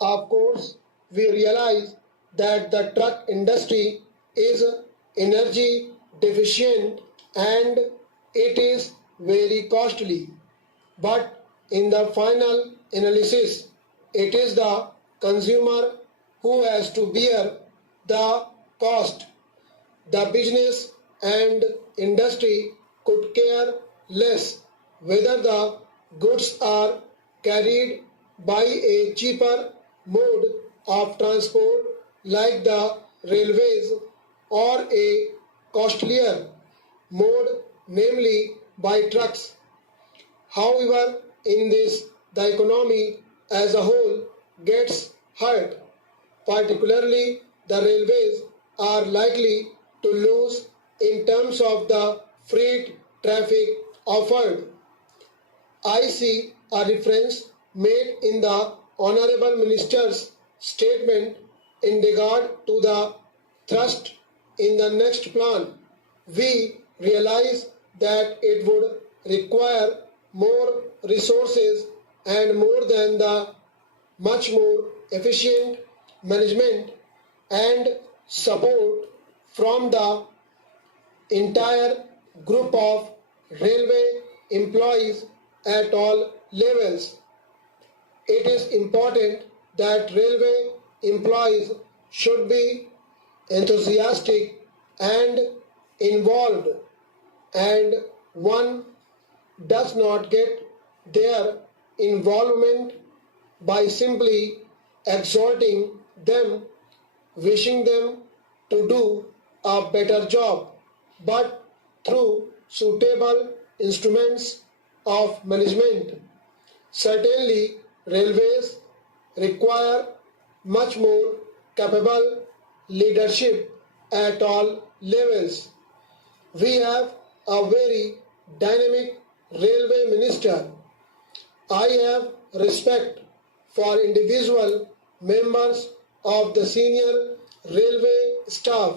Of course, we realize that the truck industry is energy deficient and it is very costly. But in the final analysis, it is the consumer who has to bear the cost. The business and industry could care less whether the goods are carried by a cheaper mode of transport like the railways or a costlier mode, namely by trucks. However, in this, the economy as a whole gets hurt. Particularly, the railways are likely to lose in terms of the freight traffic offered. I see a reference made in the Honorable Minister's statement in regard to the thrust in the next plan. We realize that it would require more resources and more than the much more efficient management and support from the entire group of railway employees at all levels. It is important that railway employees should be enthusiastic and involved, and one does not get their involvement by simply exhorting them, wishing them to do a better job, but through suitable instruments of management. Certainly, railways require much more capable leadership at all levels. We have a very dynamic railway minister. I have respect for individual members of the senior railway staff.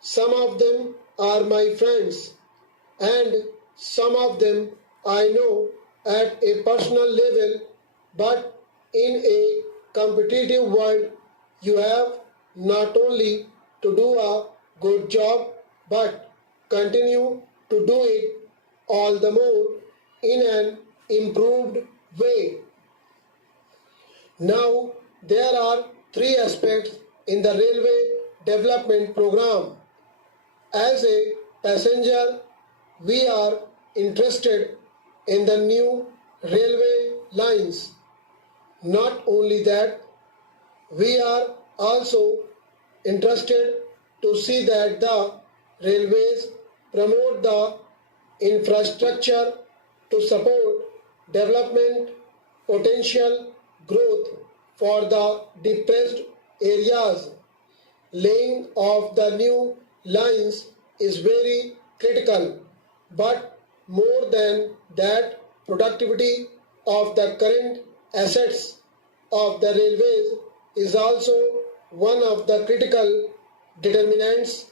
Some of them are my friends and some of them I know at a personal level, but in a competitive world, you have not only to do a good job but continue to do it all the more in an improved way. Now, there are three aspects in the railway development program. As a passenger, we are interested in the new railway lines. Not only that, we are also interested to see that the railways promote the infrastructure to support development potential growth for the depressed areas. Laying of the new lines is very critical, but more than that, productivity of the current assets of the railways is also one of the critical determinants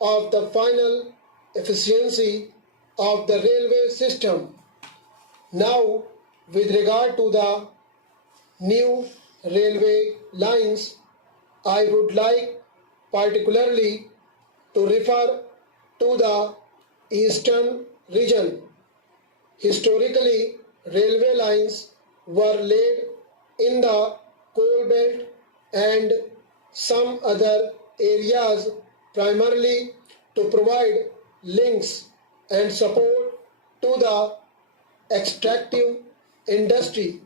of the final efficiency of the railway system. Now, with regard to the new railway lines, I would like particularly to refer to the eastern region. Historically, railway lines were laid in the coal belt and some other areas primarily to provide links and support to the extractive industry.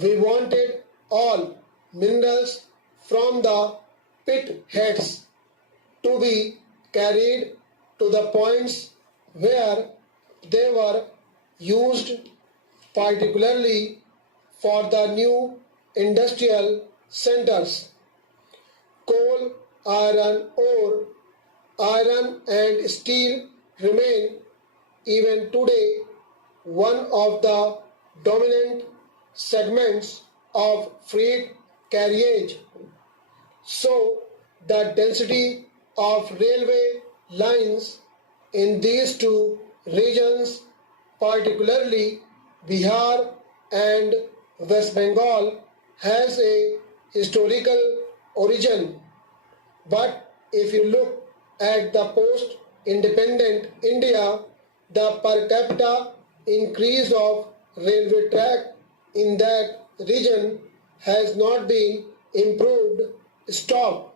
We wanted all minerals from the pit heads to be carried to the points where they were used, particularly for the new industrial centers. Coal, iron ore, iron and steel remain even today one of the dominant segments of freight carriage. So, the density of railway lines in these two regions, particularly Bihar and West Bengal, has a historical origin. But if you look at the post-independent India, the per capita increase of railway track in that region has not been improved, stopped.